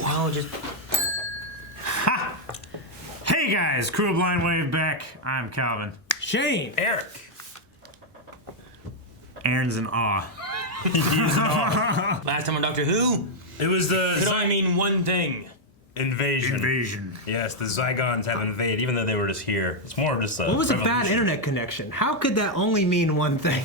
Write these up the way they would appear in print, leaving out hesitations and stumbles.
No, just... Ha! Hey guys, Crew of Blind Wave back. I'm Calvin. Shane. Eric. Aaron's in awe. He's in awe. Last time on Doctor Who, It was the could only mean one thing. invasion. Yes, the Zygons have invaded, even though they were just here. It's more of just a What was a revolution. bad internet connection? How could that only mean one thing?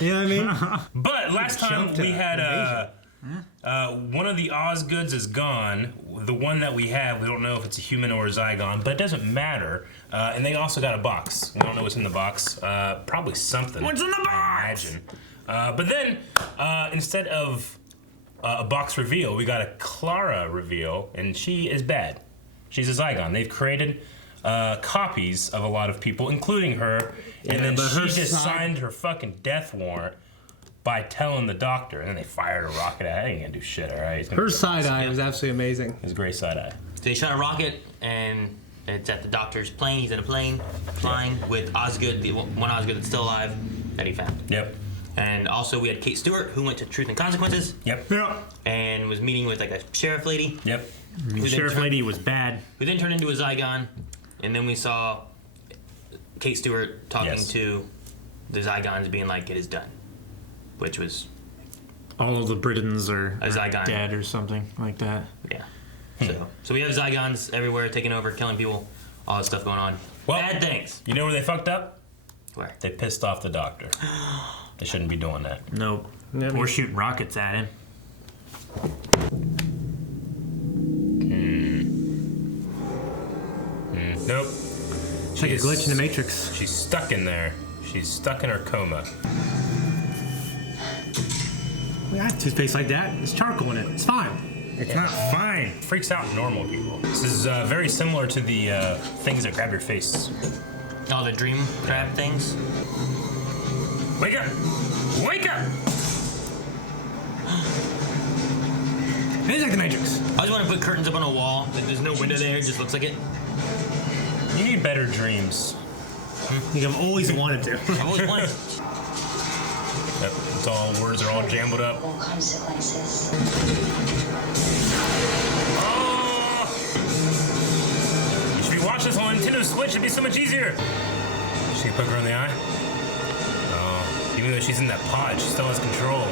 You know what I mean? But last time Jumped to we had invasion. one of the Osgoods is gone. The one that we have, we don't know if it's a human or a Zygon, but it doesn't matter. And they also got a box. We don't know what's in the box. Probably something. What's in the I box? imagine. But then, instead of a box reveal, we got a Clara reveal, and she is bad. She's a Zygon. They've created copies of a lot of people, including her, and then but she her just side- signed her fucking death warrant by telling the doctor, and then they fired a rocket at her. I ain't gonna do shit, all right? He's gonna Her do- side eye was absolutely amazing. It's a great side eye. So they shot a rocket, and it's at the doctor's plane. He's in a plane, flying with Osgood, the one Osgood that's still alive that he found. Yep. And also we had Kate Stewart, who went to Truth and Consequences, Yep. Yeah. and was meeting with like a sheriff lady, Yep. who then, Sheriff turned, lady was bad. who then turned into a Zygon, and then we saw Kate Stewart talking Yes. to the Zygons, being like, "It is done," which was All of the Britons are Zygon. dead or something like that. yeah. So we have Zygons everywhere, taking over, killing people, all this stuff going on. Well- Bad things. You know where they fucked up? Where? They pissed off the doctor. They shouldn't be doing that. Nope. Yeah, I mean- Or shooting rockets at him. Nope. It's like a glitch in the Matrix. She's stuck in there. She's stuck in her coma. We got a toothpaste like that. There's charcoal in it. It's fine. It's not fine. Freaks out normal people. This is very similar to the things that grab your face. All the dream crab things. Wake up! Wake up! It is like the Matrix. I just want to put curtains up on a wall. Like there's no window there. It just looks like it. You need better dreams. Like I've always wanted to. I've always wanted. Yep. It's all words are all jumbled up. Or consequences. Oh! You should be watching this on Nintendo Switch. It'd be so much easier. She can poke her in the eye. Oh, even though she's in that pod, she still has control.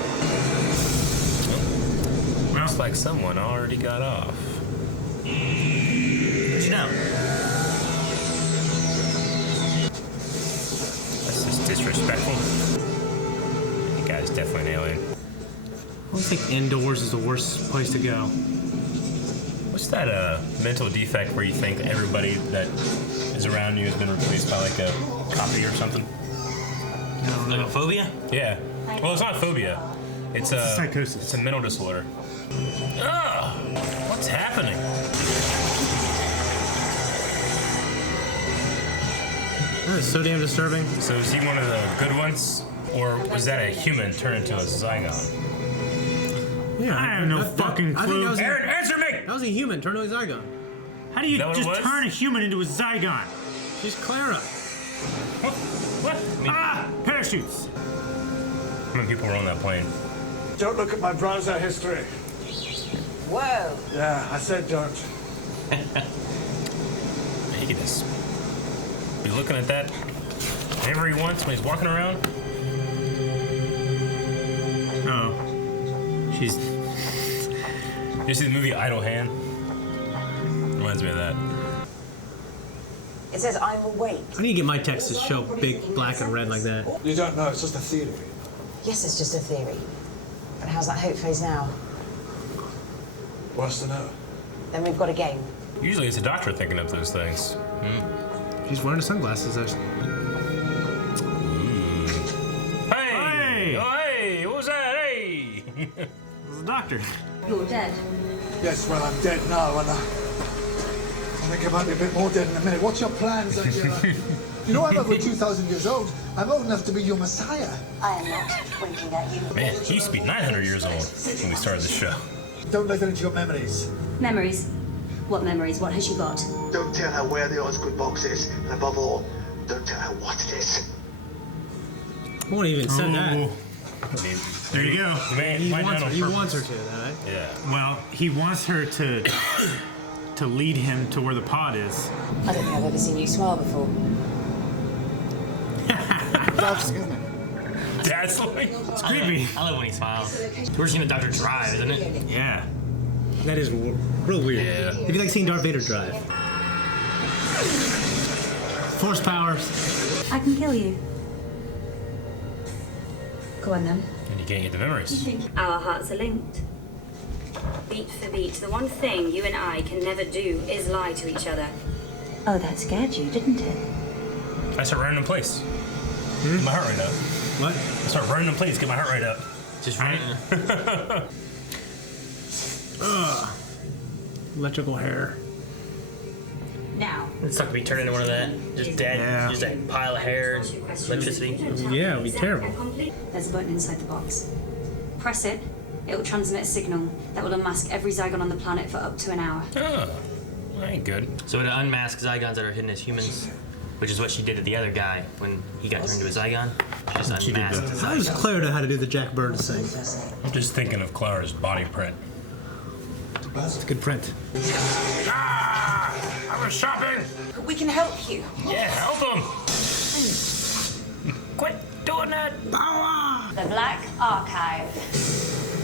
Well, looks like someone already got off. Put you down. That's just disrespectful. That guy's definitely an alien. I don't think indoors is the worst place to go. What's that mental defect where you think everybody that is around you has been replaced by like a copy or something? Like a phobia? Yeah. Well, it's not phobia. It's a psychosis. It's a mental disorder. Ugh! What's happening? That is so damn disturbing. So is he one of the good ones, or was that a human turned into a Zygon? Yeah, I have no fucking I think clue. that was, Aaron, answer me! that was a human turned into a Zygon. How do you Is that what it just was? turn a human into a Zygon? She's Clara. What? Ah! Parachutes! How many people were on that plane? Don't look at my browser history. Whoa. Yeah, I said don't. He could just be looking at that whenever he wants when he's walking around. Oh. She's... You see the movie Idle Hand? Reminds me of that. It says I'm awake. I need to get my text to show big black and red like that. You don't know, it's just a theory. Yes, it's just a theory. But how's that hope phase now? Wants to know. Then we've got a game. Usually it's a doctor thinking up those things. She's wearing the sunglasses. Hey! Hey! Oh, hey! What was that? Hey! This is a doctor. You're dead. Yes, well, I'm dead now, and I think I might be a bit more dead in a minute. What's your plans, Angela? You know I'm over 2,000 years old. I'm old enough to be your messiah. I am not winking at you. Man, he used to be 900 years old when we started the show. Don't let that into your memories. Memories. What memories? What has she got? Don't tell her where the Osgood box is, and above all, don't tell her what it is. I won't even said that. There you go. He wants her to, right? Yeah. Well, he wants her to lead him to where the pod is. I don't think I've ever seen you smile before. That's good. Dad's like. It's creepy. I love when he smiles. We're seeing the Doctor drive, isn't it? Yeah. That is real weird. Yeah. It'd be like seeing Darth Vader drive. Force powers. I can kill you. Go on then. And you can't get the memories. Our hearts are linked. Beat for beat, the one thing you and I can never do is lie to each other. Oh, that scared you, didn't it? I start running in place. Get my heart rate up. What? I start running in place, get my heart rate up. Just right. Electrical hair. Now. It's not gonna be turned into one of that. Just dead. Yeah. Just a pile of hair and electricity. Yeah, it'd be terrible. There's a button inside the box. Press it. It will transmit a signal that will unmask every Zygon on the planet for up to an hour. Oh, that ain't good. So to unmask Zygons that are hidden as humans, which is what she did to the other guy when he got turned into a Zygon. She just unmasked a How does Zygon. Clara know how to do the Jack Burns thing? I'm just thinking of Clara's body print. It's a good print. Ah! I was shopping! We can help you. Yeah, help him! Quit doing that! The Black Archive.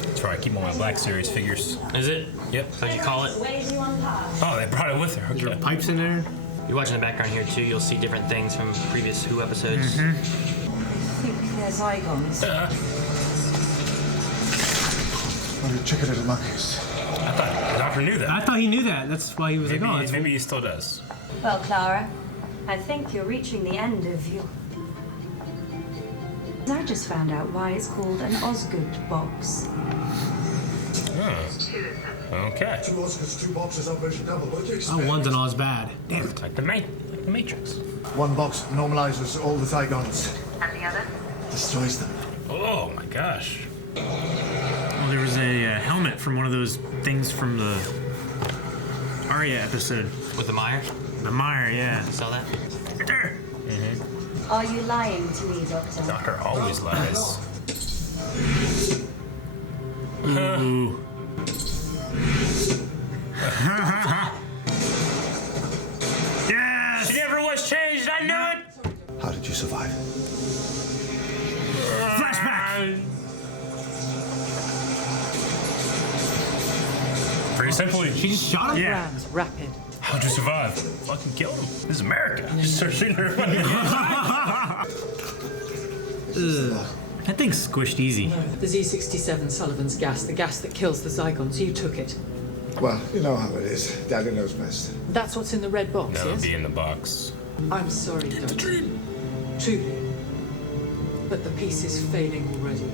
That's right, I keep all my Black Series figures. Is it? Yep. How'd you call it? Ways you unpack. Oh, they brought it with her. Okay. Pipes in there. You're watching the background here too. You'll see different things from previous Who episodes. I think they're Zygons. Oh, you cheeky little monkeys. I thought the doctor knew that. I thought he knew that. That's why he was Maybe, like, oh, it's maybe he still does. Well, Clara, I think you're reaching the end of your... I just found out why it's called an Osgood box. Oh. Okay. 2 Oscars, 2 boxes of version double. What do you Oh, expect? one's an Oz bad. Damn it. Like the Matrix. 1 box normalizes all the Zygons. And the other? Destroys them. Oh my gosh. Well, there was a helmet from one of those things from the Arya episode. With the Meyer. The Meyer, yeah. You saw that? Right there. Are you lying to me, Doctor? Doctor always lies. Ooh. Yes! She never was changed, I knew it! How did you survive? Flashback! Pretty simply. She just shot him? Yeah. Rapid. How'd you survive? Fucking kill him. This is America. Just start shooting her. That thing's squished easy. The Z-67 Sullivan's gas, the gas that kills the Zygons. You took it. Well, you know how it is. Daddy knows best. That's what's in the red box, That would yes? be in the box. I'm sorry, Doctor. Truly. But the piece is failing already.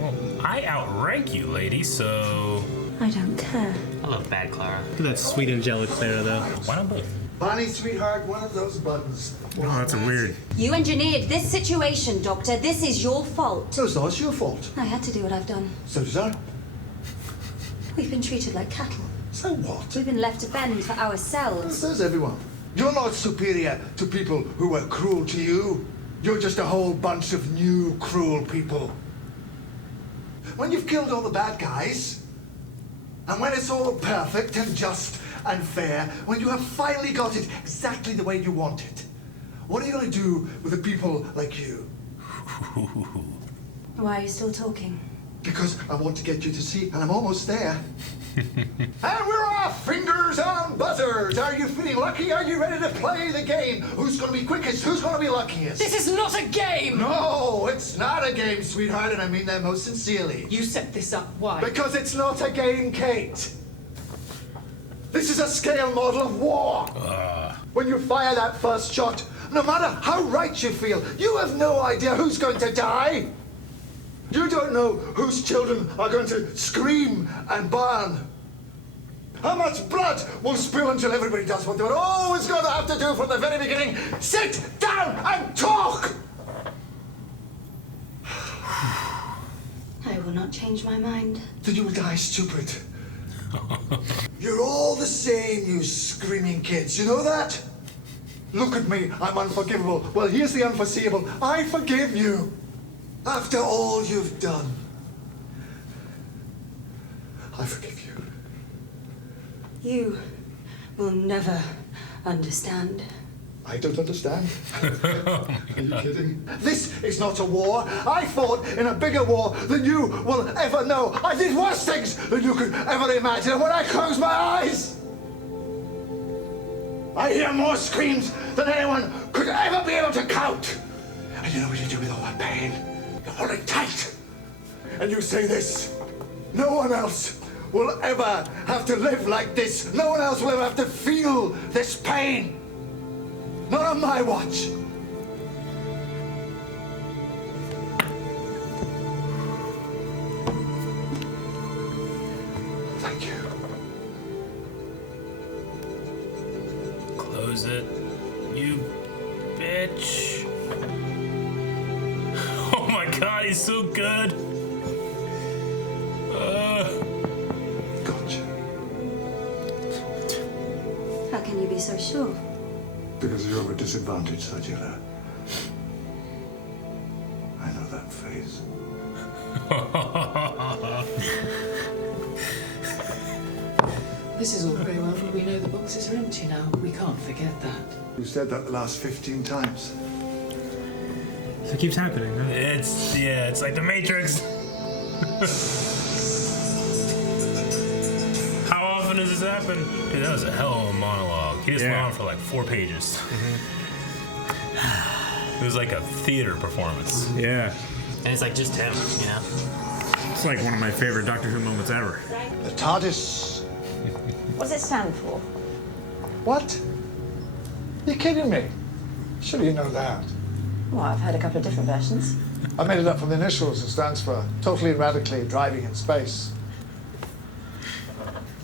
Well, I outrank you, lady, so I don't care. I love bad Clara. Look at that sweet angelic Clara, though. why not both? Bonnie, sweetheart, one of those buttons. Oh, that's a weird. You engineered this situation, Doctor. This is your fault. So it's not your fault. I had to do what I've done. So does I. We've been treated like cattle. So what? We've been left to bend for ourselves. Says everyone. You're not superior to people who were cruel to you. You're just a whole bunch of new cruel people. When you've killed all the bad guys, and when it's all perfect and just and fair, when you have finally got it exactly the way you want it, what are you going to do with the people like you? Why are you still talking? Because I want to get you to see, and I'm almost there. And we're off! Fingers on buzzers! Are you feeling lucky? Are you ready to play the game? Who's going to be quickest? Who's going to be luckiest? This is not a game! No, it's not a game, sweetheart, and I mean that most sincerely. You set this up. Why? Because it's not a game, Kate. This is a scale model of war. When you fire that first shot, no matter how right you feel, you have no idea who's going to die. You don't know whose children are going to scream and burn. How much blood will spill until everybody does what they're always going to have to do from the very beginning? Sit down and talk! I will not change my mind. Then you will die stupid. You're all the same, you screaming kids. You know that? Look at me. I'm unforgivable. Well, here's the unforeseeable. I forgive you. After all you've done, I forgive you. You will never understand. I don't understand. Are you kidding? This is not a war. I fought in a bigger war than you will ever know. I did worse things than you could ever imagine. And when I close my eyes, I hear more screams than anyone could ever be able to count. And you know what you do with all that pain? You hold it tight. And you say this: no one else will ever have to live like this. No one else will ever have to feel this pain. Not on my watch. Thank you. Close it, you bitch. Oh my god, he's so good. Gotcha. How can you be so sure? Because you're at a disadvantage, Sajila. I know that phase. This is all very well, but we know the boxes are empty now. We can't forget that. You said that the last 15 times. So it keeps happening, huh? It's like the Matrix. How often does this happen? Dude, that was a hell of a monologue. He just went on for like 4 pages. It was like a theater performance. Yeah. And it's like just him, you know? It's like one of my favorite Doctor Who moments ever. The TARDIS. What does it stand for? What? You're kidding me? Surely you know that. Well, I've heard a couple of different versions. I made it up from the initials. It stands for totally and radically driving in space.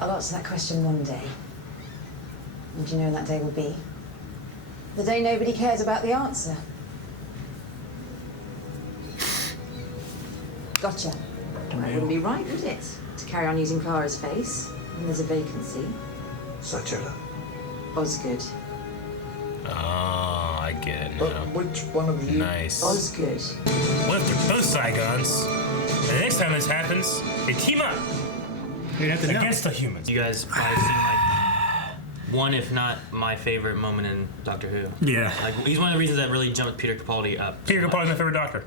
I'll answer that question one day. And do you know when that day will be? The day nobody cares about the answer. Gotcha. That wouldn't be right, would it? To carry on using Clara's face when there's a vacancy. Sajila. Osgood. Oh, I get it But now. which one of you? Nice. Osgood. What if they're both Zygons? And the next time this happens, they team up You have to know. against the humans. You guys probably seen like one, if not my favorite moment in Doctor Who. Yeah. Like he's one of the reasons that really jumped Peter Capaldi up. Peter Capaldi's my favorite Doctor.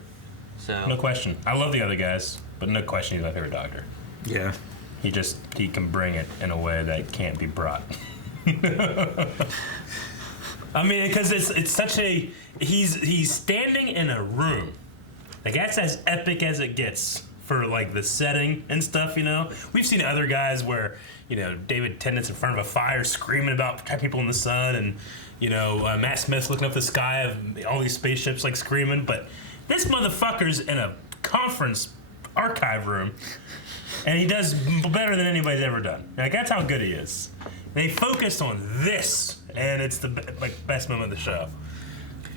So No question. I love the other guys, but no question he's my favorite Doctor. Yeah. He can bring it in a way that can't be brought. I mean, because it's such a he's standing in a room, like that's as epic as it gets for like the setting and stuff. You know, we've seen other guys where David Tennant's in front of a fire screaming about people in the sun, and Matt Smith's looking up the sky of all these spaceships like screaming, but this motherfucker's in a conference archive room. And he does better than anybody's ever done. Like that's how good he is. They focused on this, and it's the best moment of the show.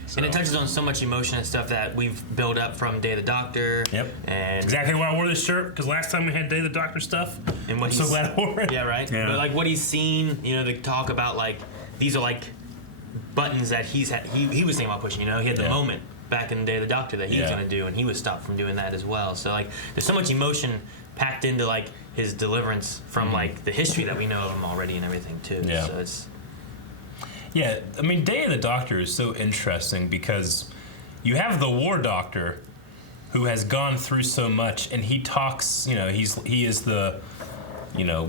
So. And it touches on so much emotion and stuff that we've built up from Day of the Doctor. Yep. And exactly why I wore this shirt, because last time we had Day of the Doctor stuff, and what I'm so glad I wore it. Yeah, right. Yeah. But like what he's seen, they talk about like these are like buttons that he was thinking about pushing. He had the moment back in the Day of the Doctor that he was gonna do, and he was stopped from doing that as well. So like there's so much emotion packed into like his deliverance from like the history that we know of him already and everything too. Yeah. So it's I mean, Day of the Doctor is so interesting because you have the War Doctor who has gone through so much, and he talks. He is the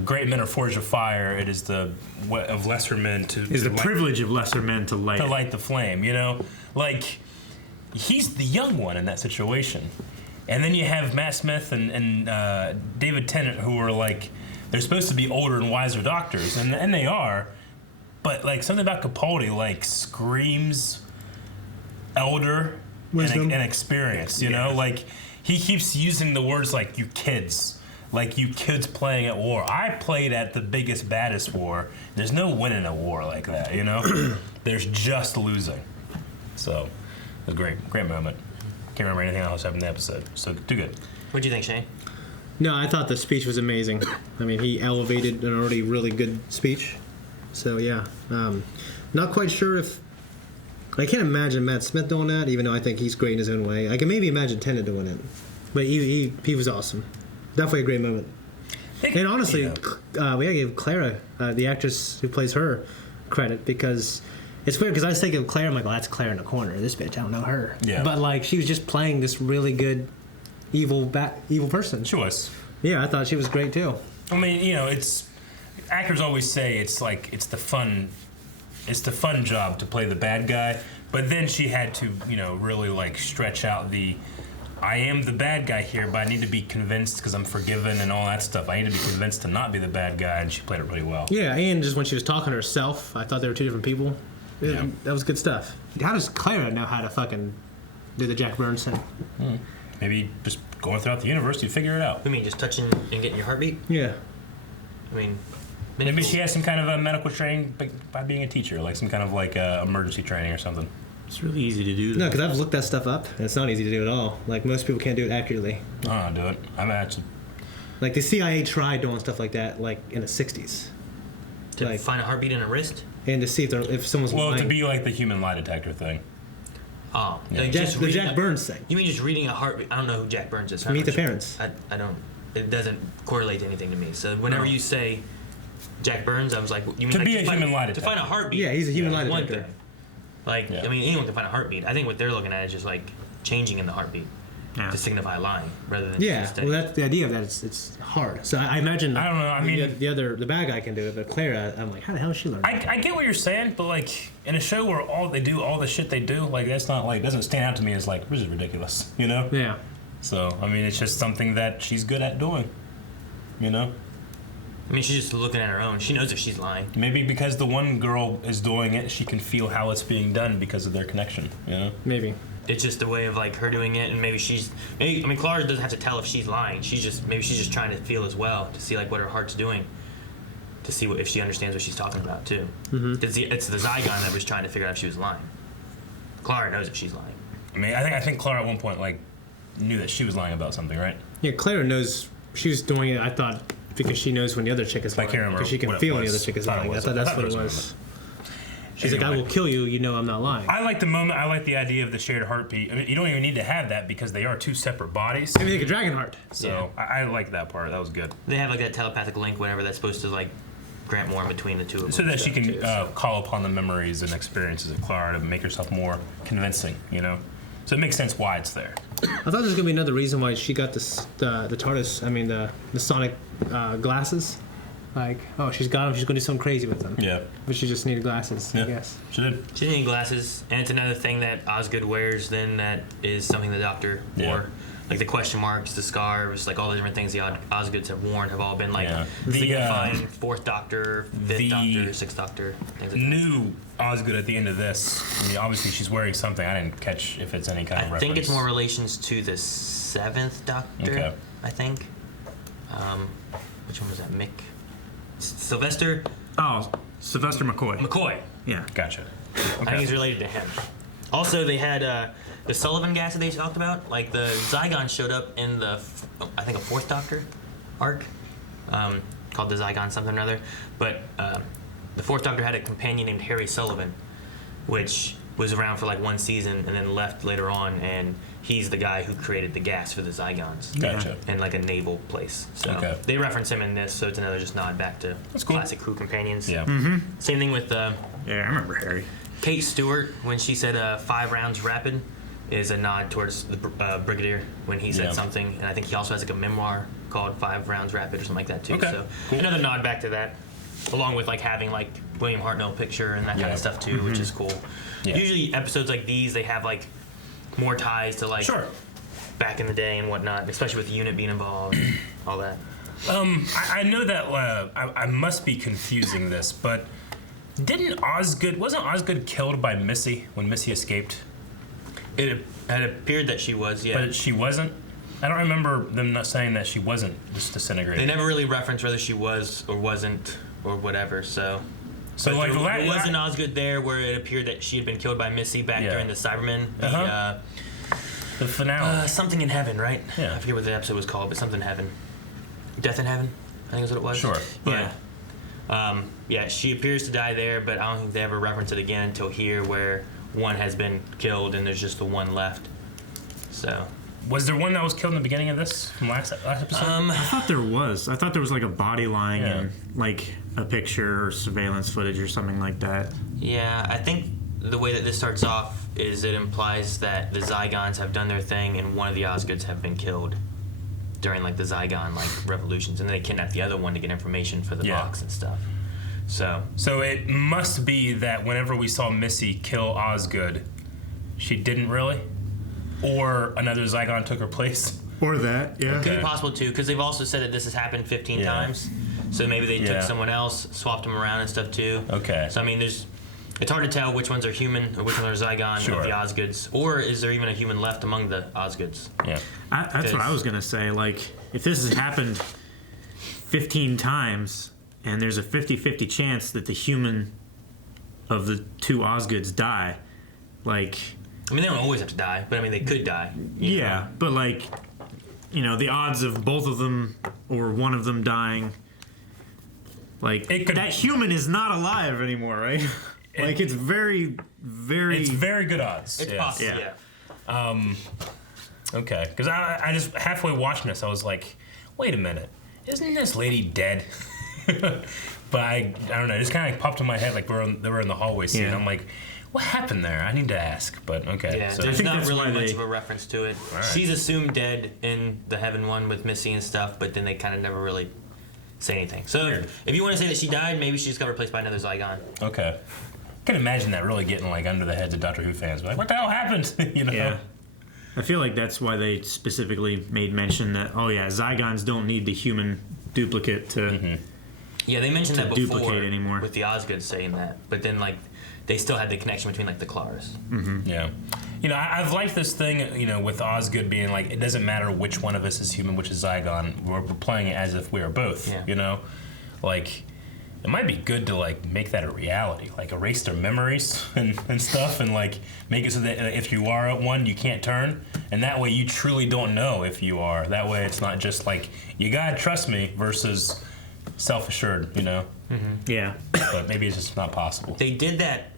great men are forged of fire. It is the of lesser men to Is the privilege of lesser men to light the flame. Like he's the young one in that situation. And then you have Matt Smith and David Tennant, who are like, they're supposed to be older and wiser doctors, and they are, but like something about Capaldi like screams elder Wisdom. and experience. Like he keeps using the words like you kids playing at war. I played at the biggest, baddest war. There's no winning a war like that. There's just losing. So it was a great moment. Can't remember anything else happened in the episode. So do good. What do you think, Shane? No, I thought the speech was amazing. I mean, he elevated an already really good speech. So yeah, not quite sure if I can't imagine Matt Smith doing that, even though I think he's great in his own way. I can maybe imagine Tennant doing it, but he was awesome. Definitely a great moment. And honestly, we gotta give Clara, the actress who plays her, credit, because it's weird because I was thinking of Clara, I'm like, well, that's Clara in the corner. This bitch, I don't know her. Yeah. But like, she was just playing this really good evil person. She was. Yeah, I thought she was great too. I mean, it's actors always say it's the fun job to play the bad guy, but then she had to really like stretch out I am the bad guy here, but I need to be convinced because I'm forgiven and all that stuff. I need to be convinced to not be the bad guy, and she played it really well. Yeah, and just when she was talking to herself, I thought they were two different people. Yeah. That was good stuff. How does Clara know how to fucking do the Jack Burns thing? Maybe just going throughout the universe, you figure it out. You mean just touching and getting your heartbeat? Yeah. I mean, maybe she has some kind of a medical training by being a teacher, like some kind of like emergency training or something. It's really easy to do. No, because I've looked that stuff up, and it's not easy to do at all. Like, most people can't do it accurately. I don't do it. I'm actually... Like, the CIA tried doing stuff like that, like, in the 60s. To find a heartbeat in a wrist? And to see if someone's lying. To be like the human lie detector thing. Oh. Yeah. Like The Jack Burns thing. You mean just reading a heartbeat? I don't know who Jack Burns is. Meet the Parents. I don't... It doesn't correlate to anything to me. So whenever you say Jack Burns, I was like, you mean to like be a human lie detector. To find a heartbeat. Yeah, he's a human lie one detector. thing. Like, I mean, anyone can find a heartbeat. I think what they're looking at is just like changing in the heartbeat to signify lying rather than just well, that's the idea of that. It's hard. So I imagine. I don't know. I mean, the bad guy can do it, but Clara, I'm like, how the hell is she learning? I get what you're saying, but like in a show where all the shit they do, like that's not like doesn't stand out to me as like this is ridiculous, Yeah. So I mean, it's just something that she's good at doing, I mean, she's just looking at her own. She knows if she's lying. Maybe because the one girl is doing it, she can feel how it's being done because of their connection, Maybe. It's just a way of like her doing it, and maybe I mean, Clara doesn't have to tell if she's lying. Maybe she's just trying to feel as well to see like what her heart's doing, to see if she understands what she's talking about too. Because it's the Zygon that was trying to figure out if she was lying. Clara knows if she's lying. I mean, I think Clara at one point like knew that she was lying about something, right? Yeah, Clara knows she was doing it. I thought because she knows when the other chick is lying. Because she can feel when the other chick is lying. I thought that's what it was. She's like, I will kill you. You know I'm not lying. I like the moment. I like the idea of the shared heartbeat. I mean, you don't even need to have that because they are two separate bodies. Maybe like a dragon heart. So I like that part. That was good. They have like that telepathic link, whatever, that's supposed to like grant more in between the two of them. So that she can call upon the memories and experiences of Clara to make herself more convincing, So it makes sense why it's there. I thought there was gonna be another reason why she got the TARDIS. I mean the Sonic glasses. Like, oh, she's got them. She's gonna do something crazy with them. Yeah. But she just needed glasses, I guess. She did. She didn't need glasses, and it's another thing that Osgood wears. Then that is something the Doctor wore. Like the question marks, the scarves, like all the different things the Osgoods have worn have all been like signifying Fourth Doctor, Fifth Doctor, Sixth Doctor, things like that. New Osgood at the end of this. I mean, obviously she's wearing something. I didn't catch if it's any kind of reference. I think it's more relations to the Seventh Doctor. Okay. I think. Which one was that? Mick. Sylvester. Oh, Sylvester McCoy. McCoy. Yeah. Gotcha. I think he's related to him. Also, they had the Sullivan gas that they talked about. Like the Zygon showed up in I think a Fourth Doctor arc called the Zygon something or other. But the Fourth Doctor had a companion named Harry Sullivan, which was around for like one season and then left later on, and he's the guy who created the gas for the Zygons. Gotcha. In like a naval place. So they reference him in this, so it's another just nod back to classic crew companions. Yeah. Same thing with Yeah, I remember Harry. Kate Stewart, when she said 5 rounds rapid, is a nod towards the Brigadier when he said something. And I think he also has like a memoir called 5 Rounds Rapid or something like that too. Okay. So another nod back to that, along with like having like William Hartnell picture and that kind of stuff too, which is cool. Yeah. Usually episodes like these, they have like more ties to like back in the day and whatnot, especially with the unit being involved and all that. I know that I must be confusing this, but wasn't Osgood killed by Missy when Missy escaped? It had appeared that she was, yeah. But she wasn't? I don't remember them not saying that she wasn't just disintegrated. They never really referenced whether she was or wasn't or whatever, so like there was an Osgood there where it appeared that she had been killed by Missy back during the Cybermen. The finale. Something in Heaven, right? Yeah. I forget what the episode was called, but something in Heaven. Death in Heaven, I think is what it was. Sure. Yeah. Yeah, she appears to die there, but I don't think they ever reference it again until here, where one has been killed and there's just the one left. So. Was there one that was killed in the beginning of this from last episode? I thought there was. I thought there was like a body lying in like a picture or surveillance footage or something like that. Yeah, I think the way that this starts off is it implies that the Zygons have done their thing and one of the Osgoods have been killed during like the Zygon like revolutions, and then they kidnap the other one to get information for the box and stuff. So it must be that whenever we saw Missy kill Osgood, she didn't really, or another Zygon took her place. Or that, yeah. It could be possible too, because they've also said that this has happened 15 times. So maybe they took someone else, swapped them around and stuff too. Okay. So I mean, it's hard to tell which ones are human or which ones are Zygon of the Osgoods, or is there even a human left among the Osgoods? Yeah. That's what I was gonna say. Like, if this has happened 15 times, and there's a 50-50 chance that the human of the two Osgoods die, like. I mean, they don't always have to die, but I mean, they could die. You know? But like, you know, the odds of both of them or one of them dying, like, that human is not alive anymore, right? Like, it's very, very... It's very good odds. It's possible, Okay, because I just, halfway watching this, I was like, wait a minute, isn't this lady dead? But I don't know, it just kind of popped in my head like they were in the hallway scene. I'm like, what happened there? I need to ask, but okay. Yeah, so there's not really much of a reference to it. Right. She's assumed dead in the Heaven one with Missy and stuff, but then they kind of never really say anything. So if you want to say that she died, maybe she just got replaced by another Zygon. Okay. I can imagine that really getting like under the heads of Doctor Who fans. Like, what the hell happened? You know? Yeah. I feel like that's why they specifically made mention that, Zygons don't need the human duplicate to Yeah, they mentioned that before duplicate anymore. with the Osgoods saying that, but then like they still had the connection between like the Claras. Yeah. You know, I've liked this thing, you know, with Osgood being like, it doesn't matter which one of us is human, which is Zygon. We're playing it as if we are both, you know? Like, it might be good to, like, make that a reality. Like, erase their memories and stuff and, like, make it so that if you are at one, you can't turn. And that way you truly don't know if you are. That way it's not just like, you gotta trust me versus self-assured, you know? Yeah. But maybe it's just not possible. They did that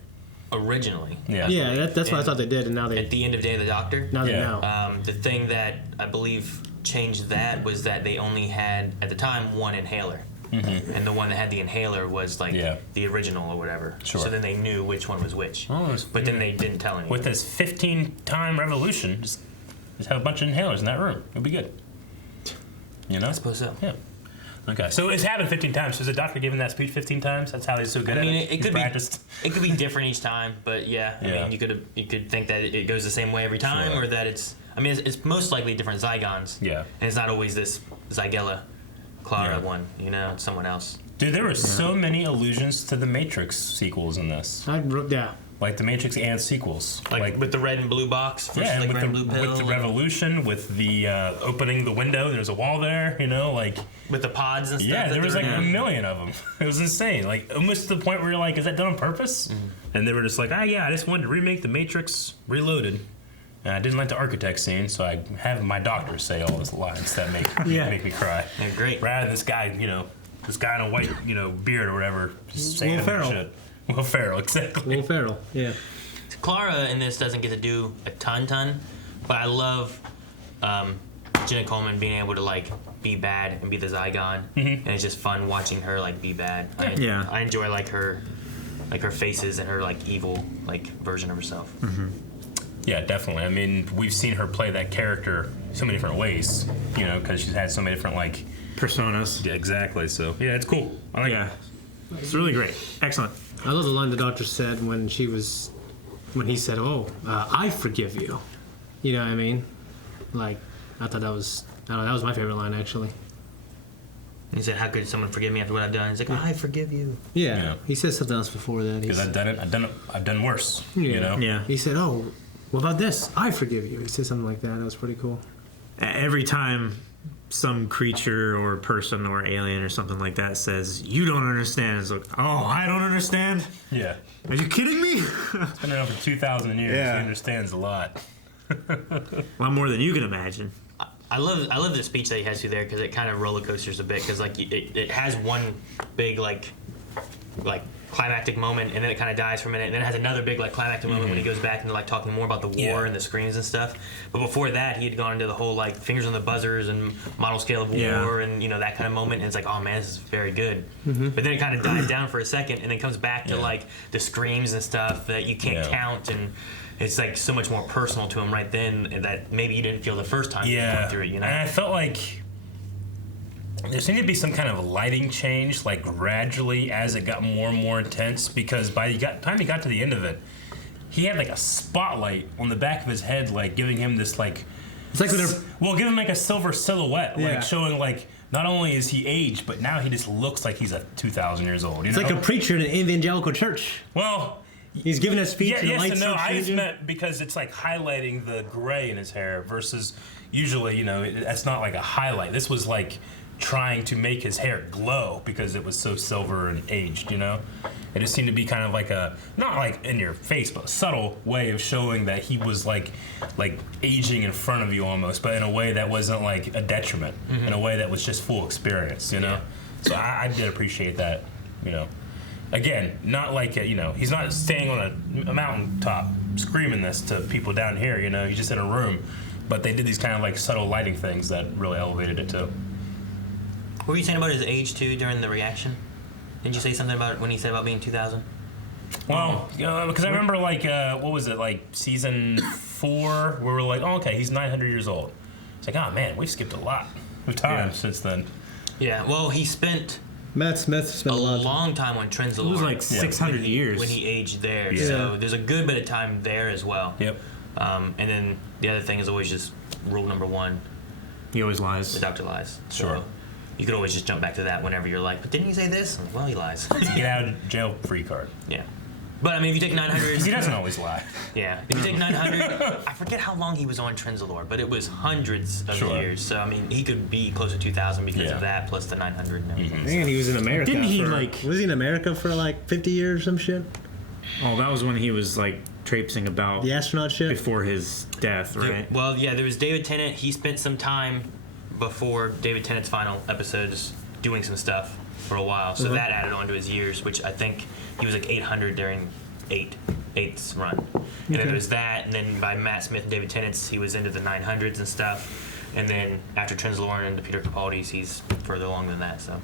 originally. Yeah, that's what I thought they did, and now they... At the end of Day of the Doctor. Now they know. The thing that I believe changed that was that they only had, at the time, one inhaler. And the one that had the inhaler was like the original or whatever. Sure. So then they knew which one was which. But then they didn't tell anyone. With this 15-time revolution, just have a bunch of inhalers in that room. It'll be good. You know? I suppose so. Yeah. Okay. So it's happened 15 times. So is the doctor giving that speech 15 times? That's how he's so good I mean, at it. it could practiced. be. It could be different each time, but I mean, you could think that it goes the same way every time, or that it's. I mean, it's most likely different Zygons. Yeah. And it's not always this Zygella, Clara one. You know, it's someone else. Dude, there were so many allusions to the Matrix sequels in this. Like the Matrix and sequels. Like with the red and blue box versus and like with red the, and blue pill. with the revolution, with the opening the window, there's a wall there, you know, like... With the pods and stuff. Yeah, there was like a million of them. It was insane. Like, almost to the point where you're like, is that done on purpose? And they were just like, I just wanted to remake the Matrix Reloaded. And I didn't like the architect scene, so I have my doctor say all these lines that make me cry. Yeah, great. Rather than this guy, you know, this guy in a white, you know, beard or whatever, just saying shit. Will Ferrell, exactly. Will Ferrell, yeah. Clara in this doesn't get to do a ton, but I love Jenna Coleman being able to like be bad and be the Zygon, and it's just fun watching her like be bad. I enjoy like her faces and her like evil like version of herself. Yeah, definitely. I mean, we've seen her play that character so many different ways, you know, because she's had so many different like personas. Yeah, exactly. So yeah, it's cool. I like it. It's really great. Excellent. I love the line the doctor said when he said, I forgive you. You know what I mean? Like, I thought that was my favorite line, actually. He said, how could someone forgive me after what I've done? He's like, I forgive you. Yeah. He said something else before that. Because I've done worse, you know? Yeah. He said, what about this? I forgive you. He said something like that. That was pretty cool. Every time some creature or person or alien or something like that says, you don't understand, it's like, I don't understand? Yeah. Are you kidding me? It's been around for 2,000 years. Yeah. He understands a lot. A lot more than you can imagine. I love the speech that he has through there because it kind of roller coasters a bit because like it has one big like climactic moment, and then it kind of dies for a minute, and then it has another big like climactic moment when he goes back into like talking more about the war and the screams and stuff. But before that, he had gone into the whole like fingers on the buzzers and model scale of war and that kind of moment. And it's like, oh man, this is very good. But then it kind of dies down for a second, and then comes back to like the screams and stuff that you can't count, and it's like so much more personal to him right then that maybe you didn't feel the first time you went through it. And I felt like there seemed to be some kind of lighting change, like gradually as it got more and more intense. Because by the time he got to the end of it, he had like a spotlight on the back of his head, like giving him this like, it's like give him like a silver silhouette, like showing like not only is he aged, but now he just looks like he's 2,000 years old. It's like a preacher in an evangelical church. Well. He's giving a speech. Yeah, yes and no. I just meant because it's like highlighting the gray in his hair versus usually, that's not like a highlight. This was like trying to make his hair glow because it was so silver and aged, It just seemed to be kind of like not like in your face, but a subtle way of showing that he was like aging in front of you almost, but in a way that wasn't like a detriment, in a way that was just full experience, So I did appreciate that, Again, not like, he's not staying on a mountaintop screaming this to people down here, he's just in a room. But they did these kind of like subtle lighting things that really elevated it too. What were you saying about his age too during the reaction? Didn't you say something about when he said about being 2,000? Well, because I remember like, what was it, like season 4, where we're like, oh, okay, he's 900 years old. It's like, oh man, we've skipped a lot of time since then. Yeah, well, he spent... Matt Smith spent a long time on Trenzalore. It was like 600 years when he aged there. Yeah. So there's a good bit of time there as well. Yep. And then the other thing is always just rule number 1. He always lies. The doctor lies. Sure. So you could always just jump back to that whenever you're like, but didn't he say this? Well, he lies. Get out of jail free card. Yeah. But I mean, if you take 900, he doesn't always lie. Yeah, if you take 900, I forget how long he was on Trenzalore, but it was hundreds of years. So I mean, he could be close to 2,000 because of that, plus the 900 and everything. Man, he was in America. Didn't he was he in America for like 50 years or some shit? Oh, that was when he was like traipsing about the astronaut shit before his death, right? There was David Tennant. He spent some time before David Tennant's final episodes doing some stuff for a while, so that added on to his years, which I think he was like 800 during eighth's run. And then there's that, and then by Matt Smith and David Tennant's, he was into the 900s and stuff. And then after Trenzalore and the Peter Capaldi's, he's further along than that. So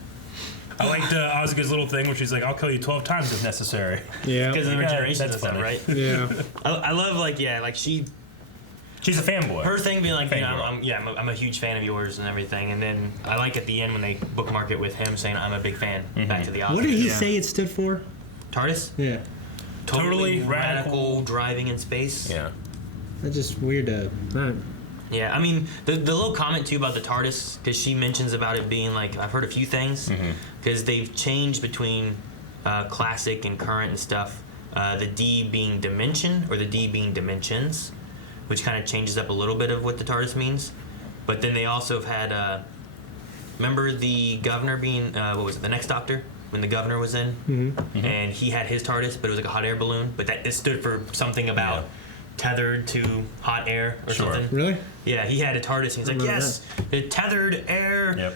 I liked Osgood's little thing, which he's like, "I'll kill you 12 times if necessary." Yeah, because of the generations and stuff, funny. right? Yeah, I love she's a fanboy. Her thing being like, I'm a huge fan of yours and everything. And then I like at the end when they bookmark it with him saying, "I'm a big fan." Back to the Osgood. What did he say it stood for? TARDIS? Yeah. Totally radical driving in space. Yeah. That's just weird to... Yeah, I mean, the little comment, too, about the TARDIS, because she mentions about it being, like, I've heard a few things, because they've changed between classic and current and stuff, the D being dimension, or the D being dimensions, which kind of changes up a little bit of what the TARDIS means. But then they also have had, remember the governor being, the next Doctor? When the governor was in, and he had his TARDIS, but it was like a hot air balloon, but that it stood for something about tethered to hot air or something. Really? Yeah, he had a TARDIS, and he's like, yes, the tethered air. Yep.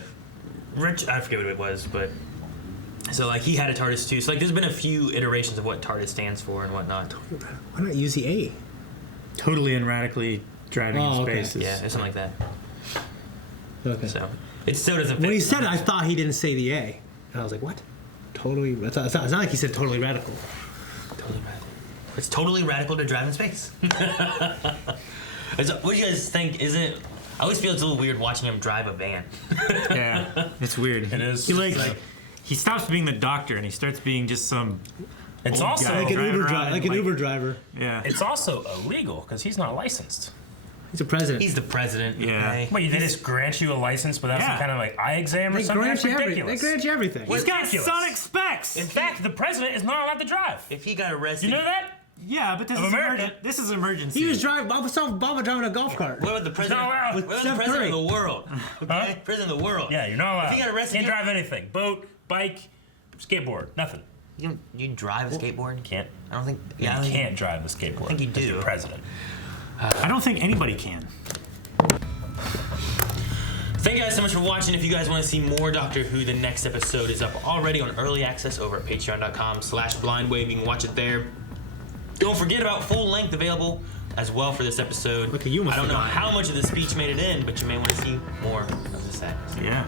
Rich, I forget what it was, but so like he had a TARDIS too. So like there's been a few iterations of what TARDIS stands for and whatnot. Why not use the A? Totally and radically driving in space. Yeah, it's something like that. Okay. So it still doesn't fit. When he said it, I thought he didn't say the A. And I was like, what? Totally. It's not like he said totally radical. Totally radical. It's totally radical to drive in space. What do you guys think? I always feel it's a little weird watching him drive a van. Yeah, it's weird. It is. He stops being the doctor and he starts being just some. It's also like an Uber driver. Yeah. It's also illegal because he's not licensed. He's the president. He's the president. Yeah. Okay? Wait, they just grant you a license without some kind of like eye exam or something? That's ridiculous. They grant you everything. He's got Sonic specs. In fact, the president is not allowed to drive. If he got arrested, You know that? Yeah, but this is emergency. He was driving. I saw Obama driving a golf cart. what about the president? not allowed. What about the Steph president Curry. of the world? Okay, president of the world. Yeah, you're not allowed. If he got arrested, Can't drive anything. Boat, bike, skateboard, nothing. You drive a skateboard? Can't. I don't think. You can't drive the skateboard. I think you do. You're president. I don't think anybody can. Thank you guys so much for watching. If you guys want to see more Doctor Who, the next episode is up already on early access over at patreon.com/blindwave. You can watch it there. Don't forget about full length available as well for this episode. Okay, you almost I don't know forgot. how much of the speech made it in, but you may want to see more of the set. Yeah.